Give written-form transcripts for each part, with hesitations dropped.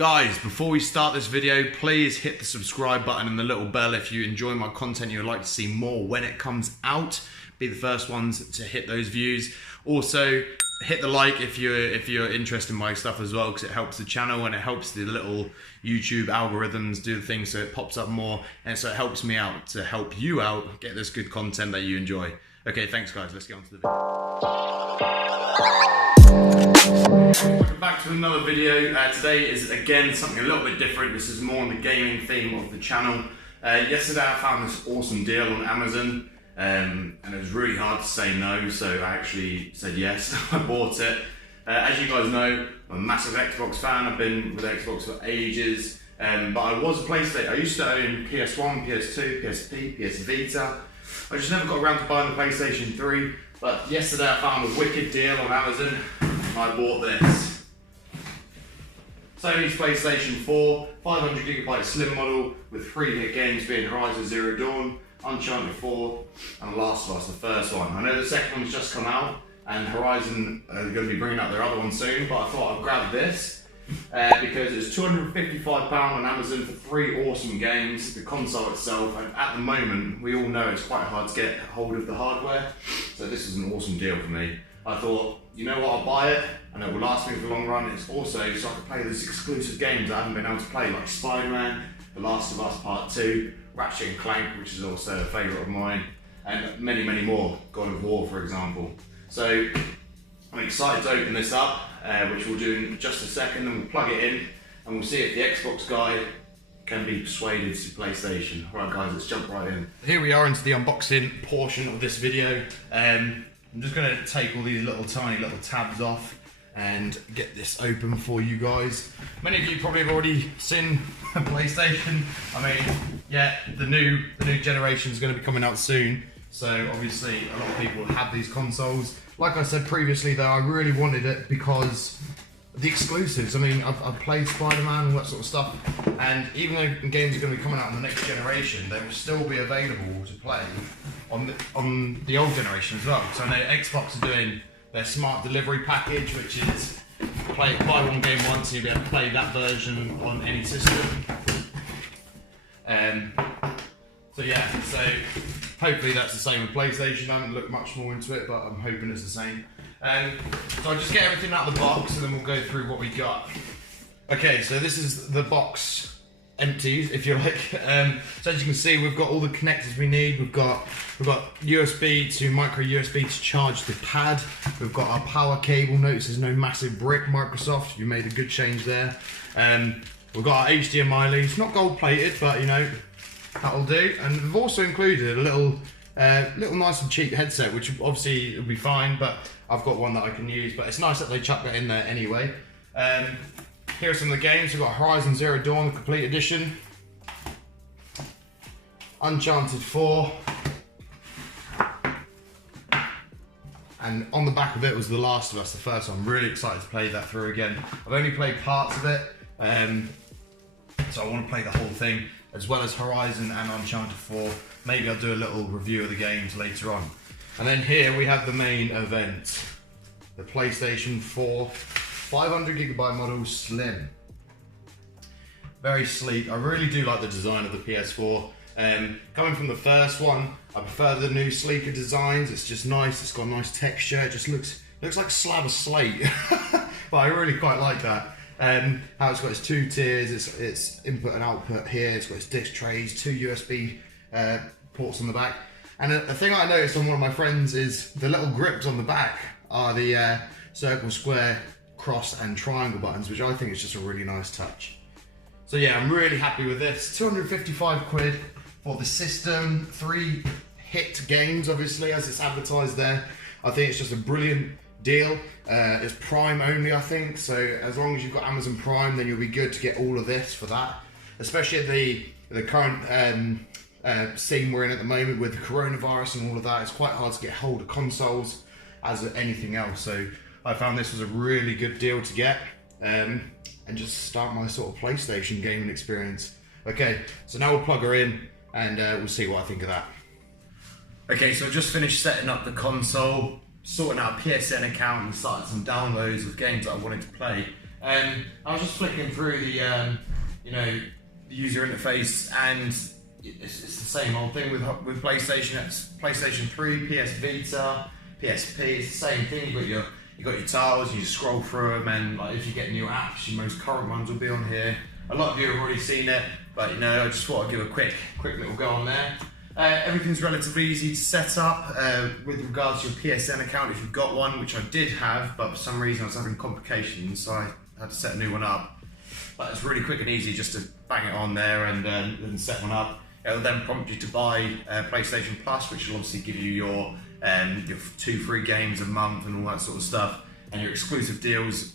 Guys, before we start this video, please hit the subscribe button and the little bell if you enjoy my content. You would like to see more when it comes out. Be the first ones to hit those views. Also, hit the like if you're interested in my stuff as well, because it helps the channel and it helps the little YouTube algorithms do the thing so it pops up more, and so it helps me out to help you out get this good content that you enjoy. Okay, thanks guys, let's get on to the video. Welcome back to another video. Today is again something a little bit different. This is more on the gaming theme of the channel. Yesterday I found this awesome deal on Amazon. And it was really hard to say no, so I actually said yes. I bought it. As you guys know, I'm a massive Xbox fan. I've been with Xbox for ages. But I was a PlayStation. I used to own PS1, PS2, PSP, PS Vita. I just never got around to buying the PlayStation 3. But yesterday I found a wicked deal on Amazon. And I bought this. Sony's PlayStation 4, 500GB Slim model with 3 hit games being Horizon Zero Dawn, Uncharted 4 and Last of Us, the first one. I know the second one's just come out and Horizon are going to be bringing out their other one soon, but I thought I'd grab this because it's £255 on Amazon for 3 awesome games. The console itself, and at the moment we all know it's quite hard to get hold of the hardware, so this is an awesome deal for me. I thought, you know what, I'll buy it and it will last me for the long run. It's also so I can play these exclusive games I haven't been able to play, like Spider-Man, The Last of Us Part 2, Ratchet and Clank, which is also a favourite of mine, and many, many more. God of War, for example. So I'm excited to open this up, which we'll do in just a second, and we'll plug it in, and we'll see if the Xbox guy can be persuaded to PlayStation. Alright guys, let's jump right in. Here we are into the unboxing portion of this video. I'm just going to take all these tiny little tabs off and get this open for you guys. Many of you probably have already seen a PlayStation. I mean, yeah, the new generation is going to be coming out soon, so obviously a lot of people have these consoles. Like I said previously though, I really wanted it because of the exclusives. I mean, I've played Spider-Man and all that sort of stuff, and even though games are going to be coming out in the next generation, they will still be available to play on the old generation as well. So I know Xbox are doing their smart delivery package, which is buy one game once and you'll be able to play that version on any system. So yeah, so hopefully that's the same with PlayStation. I haven't looked much more into it, but I'm hoping it's the same. So I'll just get everything out of the box and then we'll go through what we got. Okay, so this is the box empty, if you like. So as you can see, we've got all the connectors we need. We've got USB to micro USB to charge the pad. We've got our power cable. Notice there's no massive brick. Microsoft, you made a good change there. We've got our HDMI leads, not gold plated, but you know, that'll do. And we've also included a little nice and cheap headset, which obviously will be fine, but I've got one that I can use, but it's nice that they chuck that in there anyway. Here are some of the games. We've got Horizon Zero Dawn, the complete edition, Uncharted 4, and on the back of it was The Last of Us, the first one. I'm really excited to play that through again. I've only played parts of it, so I want to play the whole thing, as well as Horizon and Uncharted 4. Maybe I'll do a little review of the games later on. And then here we have the main event, the PlayStation 4 500GB model Slim. Very sleek. I really do like the design of the PS4. Coming from the first one, I prefer the new sleeker designs. It's just nice. It's got a nice texture. It just looks like a slab of slate. But I really quite like that. How it's got its 2 tiers. It's input and output here. It's got its disc trays, 2 USB ports on the back. And a thing I noticed on one of my friends is the little grips on the back are the circle, square, cross and triangle buttons, which I think is just a really nice touch. So yeah, I'm really happy with this. 255 quid for the system, 3 hit games, obviously, as it's advertised there. I think it's just a brilliant deal. It's Prime only, I think, so as long as you've got Amazon Prime, then you'll be good to get all of this for that. Especially at the current scene we're in at the moment with the coronavirus and all of that. It's quite hard to get hold of consoles as anything else, so I found this was a really good deal to get and just start my sort of PlayStation gaming experience. Okay, so now we'll plug her in and we'll see what I think of that. Okay, so I just finished setting up the console, sorting out a PSN account and starting some downloads of games that I wanted to play. I was just flicking through the, you know, the user interface, and it's the same old thing with PlayStation. It's PlayStation 3, PS Vita, PSP. It's the same thing. You got your tiles. You scroll through them, and like if you get new apps, your most current ones will be on here. A lot of you have already seen it, but you know, I just thought I'd give a quick little go on there. Everything's relatively easy to set up with regards to your PSN account if you've got one, which I did have, but for some reason I was having complications, so I had to set a new one up. But it's really quick and easy just to bang it on there and then set one up. It'll then prompt you to buy PlayStation Plus, which will obviously give you your 2 free games a month and all that sort of stuff, and your exclusive deals,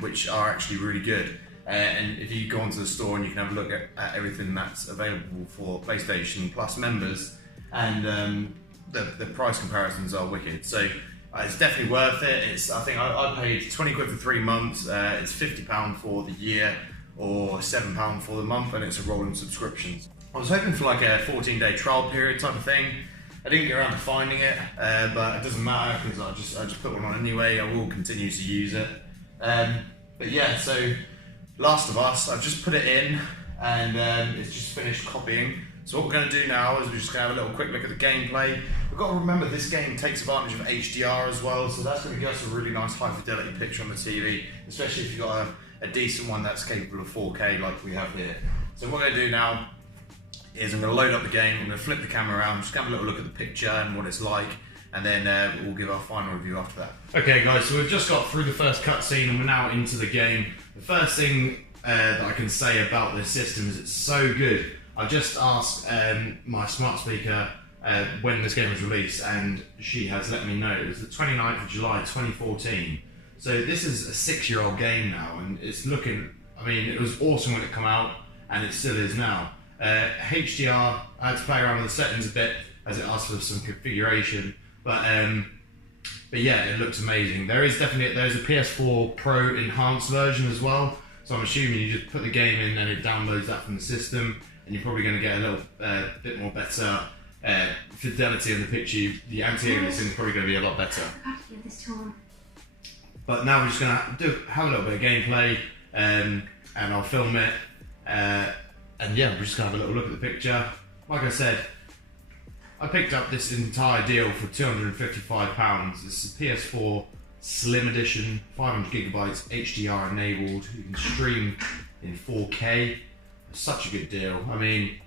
which are actually really good. And if you go onto the store and you can have a look at everything that's available for PlayStation Plus members, and the price comparisons are wicked. So it's definitely worth it. I think I paid 20 quid for 3 months. It's £50 for the year or £7 for the month, and it's a rolling subscription. I was hoping for like a 14-day trial period type of thing. I didn't get around to finding it, but it doesn't matter because I just put one on anyway. I will continue to use it. But yeah, so Last of Us, I've just put it in, and it's just finished copying. So what we're going to do now is we're just going to have a little quick look at the gameplay. We've got to remember this game takes advantage of HDR as well, so that's going to give us a really nice high fidelity picture on the TV, especially if you've got a decent one that's capable of 4K like we have here. So what we're going to do now is I'm going to load up the game, I'm going to flip the camera around, just have a little look at the picture and what it's like, and then we'll give our final review after that. Okay guys, so we've just got through the first cutscene and we're now into the game. The first thing that I can say about this system is it's so good. I just asked my smart speaker when this game was released, and she has let me know it was the 29th of July 2014. So this is a 6-year-old game now, and it's looking, I mean, it was awesome when it came out, and it still is now. HDR, I had to play around with the settings a bit as it asked for some configuration, but yeah, it looks amazing. There's a PS4 Pro enhanced version as well, so I'm assuming you just put the game in and it downloads that from the system, and you're probably going to get a little bit more better fidelity in the picture. The anti-aliasing is probably going to be a lot better. But now we're just going to have a little bit of gameplay, and I'll film it, and yeah, we're just going to have a little look at the picture. Like I said, I picked up this entire deal for £255. This is a Ps4 Slim Edition, 500GB HDR enabled. You can stream in 4K. It's such a good deal. I mean,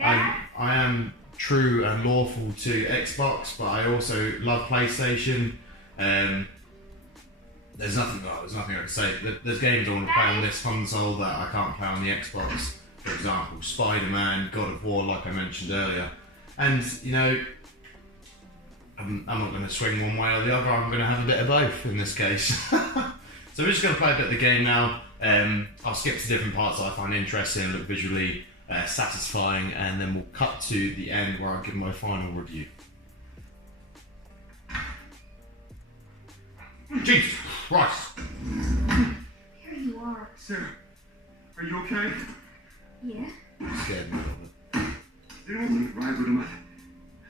I am true and lawful to Xbox, but I also love PlayStation. There's nothing I can say. There's games I want to play on this console that I can't play on the Xbox. For example, Spider-Man, God of War, like I mentioned earlier. And, you know, I'm not going to swing one way or the other, I'm going to have a bit of both in this case. So we're just going to play a bit of the game now. I'll skip to different parts that I find interesting, look visually satisfying, and then we'll cut to the end where I'll give my final review. Jesus Christ! Here you are. Sarah, are you okay? Yeah. I'm scared me a little bit. They don't want to ride with them. I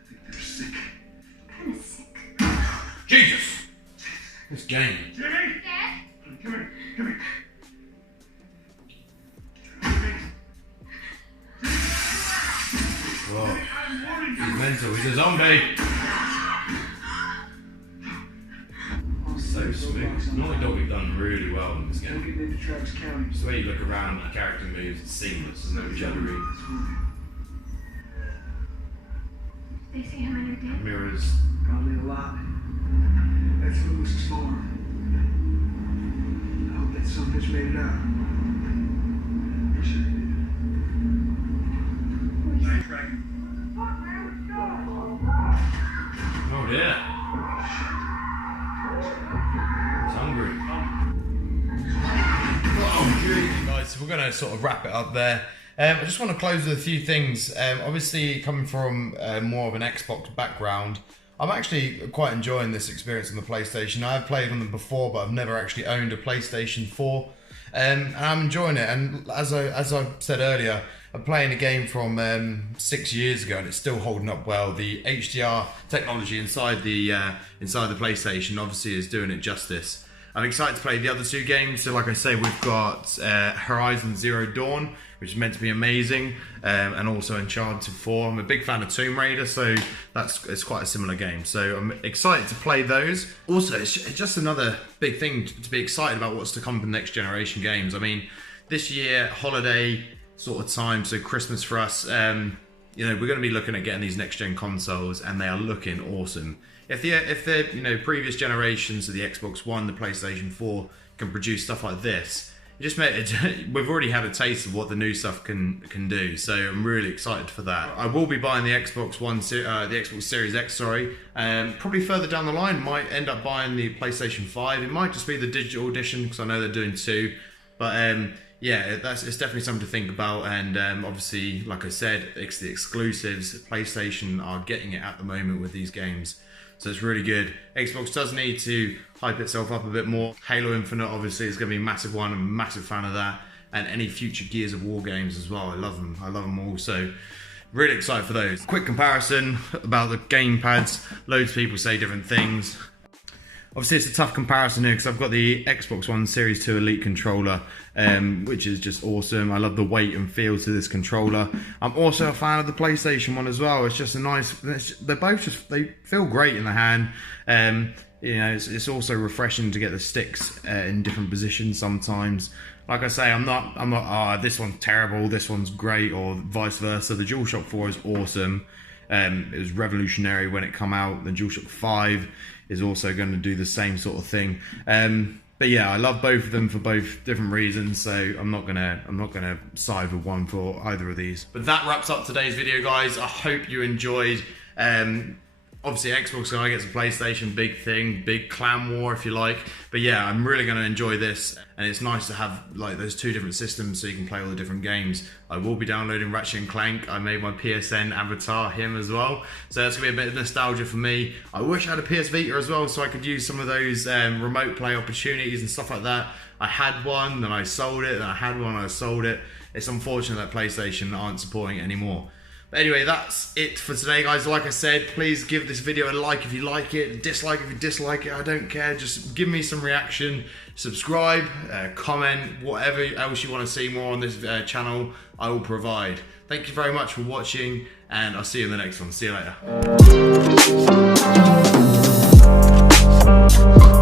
think they're sick. Kind of sick. Jesus! This game. Jimmy! Dad? Come here, come here. Whoa. He's mental, he's a zombie! So smooth. Naughty Dog have done really well in this game. Just the way you look around, the character moves, it's seamless, there's no juddery. They say how many are dead? Mirrors. Probably a lot. That's Lewis's farm. I hope that some bitch made it out. I'm sure he did. Night track. Oh yeah. It's hungry. Oh, gee. Guys, so we're going to sort of wrap it up there. I just want to close with a few things. Obviously, coming from more of an Xbox background, I'm actually quite enjoying this experience on the PlayStation. I've played on them before, but I've never actually owned a PlayStation 4. And I'm enjoying it. And as I said earlier, I'm playing a game from 6 years ago, and it's still holding up well. The HDR technology inside the PlayStation obviously is doing it justice. I'm excited to play the other 2 games. So like I say, we've got Horizon Zero Dawn, which is meant to be amazing, and also Uncharted 4. I'm a big fan of Tomb Raider, so it's quite a similar game. So I'm excited to play those. Also, it's just another big thing to be excited about what's to come from next generation games. I mean, this year, holiday sort of time, so Christmas for us, you know, we're going to be looking at getting these next gen consoles, and they are looking awesome. If the you know, previous generations of the Xbox One, the PlayStation 4 can produce stuff like this, we've already had a taste of what the new stuff can do. So I'm really excited for that. I will be buying the Xbox One, the Xbox Series X, sorry. Probably further down the line, might end up buying the PlayStation 5. It might just be the digital edition because I know they're doing 2. But yeah, it's definitely something to think about. And obviously, like I said, it's the exclusives. PlayStation are getting it at the moment with these games. So it's really good. Xbox does need to hype itself up a bit more. Halo Infinite obviously is going to be a massive one. I'm a massive fan of that. And any future Gears of War games as well. I love them. I love them all. So really excited for those. Quick comparison about the gamepads. Loads of people say different things. Obviously, it's a tough comparison here because I've got the Xbox One Series 2 Elite controller, which is just awesome. I love the weight and feel to this controller. I'm also a fan of the PlayStation one as well. It's just a nice. They're both just, they feel great in the hand. You know, it's also refreshing to get the sticks in different positions sometimes. Like I say, I'm not. This one's terrible. This one's great, or vice versa. The DualShock 4 is awesome. It was revolutionary when it came out. The DualShock 5 is also going to do the same sort of thing. But yeah, I love both of them for both different reasons, so I'm not gonna side with one for either of these. But that wraps up today's video, guys. I hope you enjoyed. Obviously, Xbox guy gets a PlayStation, big thing, big clan war if you like. But yeah, I'm really going to enjoy this, and it's nice to have like those 2 different systems so you can play all the different games. I will be downloading Ratchet & Clank. I made my PSN avatar him as well, so that's going to be a bit of nostalgia for me. I wish I had a PS Vita as well so I could use some of those remote play opportunities and stuff like that. I had one, then I sold it, then I had one, and I sold it. It's unfortunate that PlayStation aren't supporting it anymore. But anyway, that's it for today, guys. Like I said, please give this video a like if you like it, dislike if you dislike it, I don't care. Just give me some reaction, subscribe, comment, whatever else you want to see more on this channel, I will provide. Thank you very much for watching, and I'll see you in the next one. See you later.